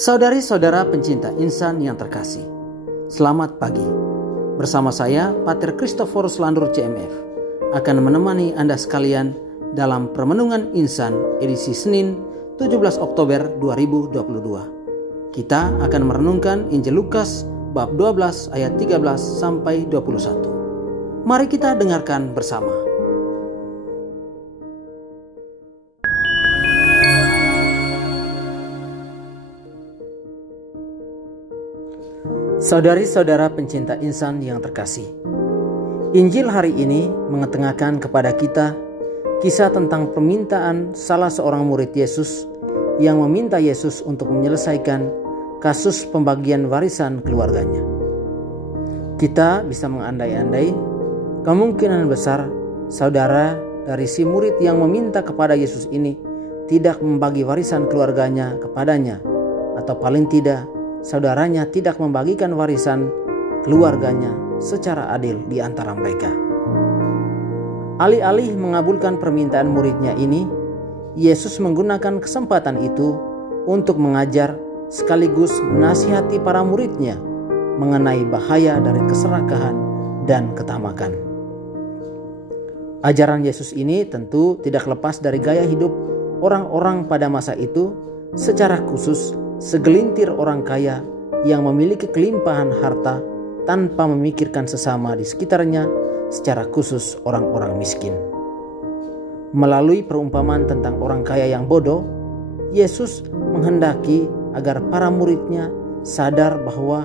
Saudari-saudara pencinta insan yang terkasih, selamat pagi. Bersama saya, Pater Christophorus Landur CMF, akan menemani Anda sekalian dalam Permenungan Insan edisi Senin 17 Oktober 2022. Kita akan merenungkan Injil Lukas bab 12 ayat 13 sampai 21. Mari kita dengarkan bersama. Saudari-saudara pencinta insan yang terkasih, Injil hari ini mengetengahkan kepada kita kisah tentang permintaan salah seorang murid Yesus yang meminta Yesus untuk menyelesaikan kasus pembagian warisan keluarganya. Kita bisa mengandai-andai kemungkinan besar saudara dari si murid yang meminta kepada Yesus ini tidak membagi warisan keluarganya kepadanya, atau paling tidak saudaranya tidak membagikan warisan keluarganya secara adil di antara mereka. Alih-alih mengabulkan permintaan muridnya ini, Yesus menggunakan kesempatan itu untuk mengajar sekaligus menasihati para muridnya mengenai bahaya dari keserakahan dan ketamakan. Ajaran Yesus ini tentu tidak lepas dari gaya hidup orang-orang pada masa itu, secara khusus segelintir orang kaya yang memiliki kelimpahan harta tanpa memikirkan sesama di sekitarnya, secara khusus orang-orang miskin. Melalui perumpamaan tentang orang kaya yang bodoh, Yesus menghendaki agar para muridnya sadar bahwa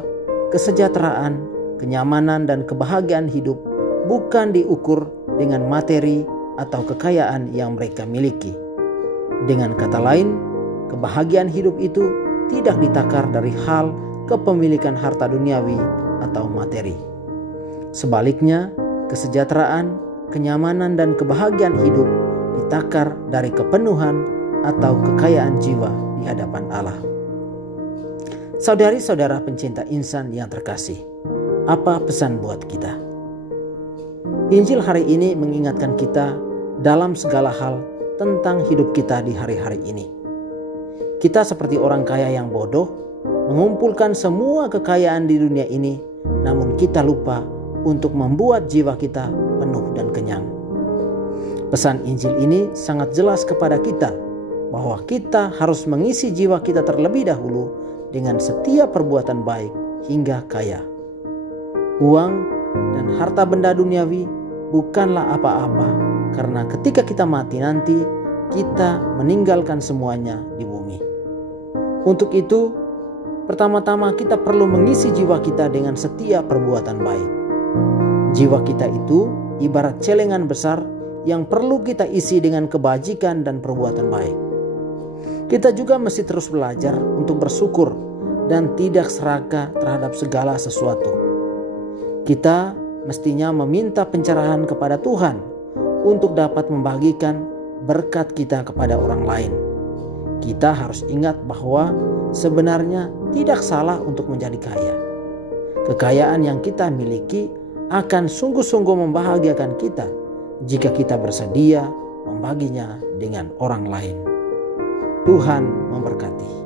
kesejahteraan, kenyamanan, dan kebahagiaan hidup bukan diukur dengan materi atau kekayaan yang mereka miliki. Dengan kata lain, kebahagiaan hidup itu tidak ditakar dari hal kepemilikan harta duniawi atau materi. Sebaliknya, kesejahteraan, kenyamanan, dan kebahagiaan hidup ditakar dari kepenuhan atau kekayaan jiwa di hadapan Allah. Saudari-saudara pencinta insan yang terkasih, apa pesan buat kita? Injil hari ini mengingatkan kita dalam segala hal tentang hidup kita di hari-hari ini. Kita seperti orang kaya yang bodoh, mengumpulkan semua kekayaan di dunia ini, namun kita lupa untuk membuat jiwa kita penuh dan kenyang. Pesan Injil ini sangat jelas kepada kita bahwa kita harus mengisi jiwa kita terlebih dahulu dengan setiap perbuatan baik hingga kaya. Uang dan harta benda duniawi bukanlah apa-apa, karena ketika kita mati nanti, kita meninggalkan semuanya di bumi. Untuk itu, pertama-tama kita perlu mengisi jiwa kita dengan setiap perbuatan baik. Jiwa kita itu ibarat celengan besar yang perlu kita isi dengan kebajikan dan perbuatan baik. Kita juga mesti terus belajar untuk bersyukur dan tidak serakah terhadap segala sesuatu. Kita mestinya meminta pencerahan kepada Tuhan untuk dapat membagikan berkat kita kepada orang lain. Kita harus ingat bahwa sebenarnya tidak salah untuk menjadi kaya. Kekayaan yang kita miliki akan sungguh-sungguh membahagiakan kita jika kita bersedia membaginya dengan orang lain. Tuhan memberkati.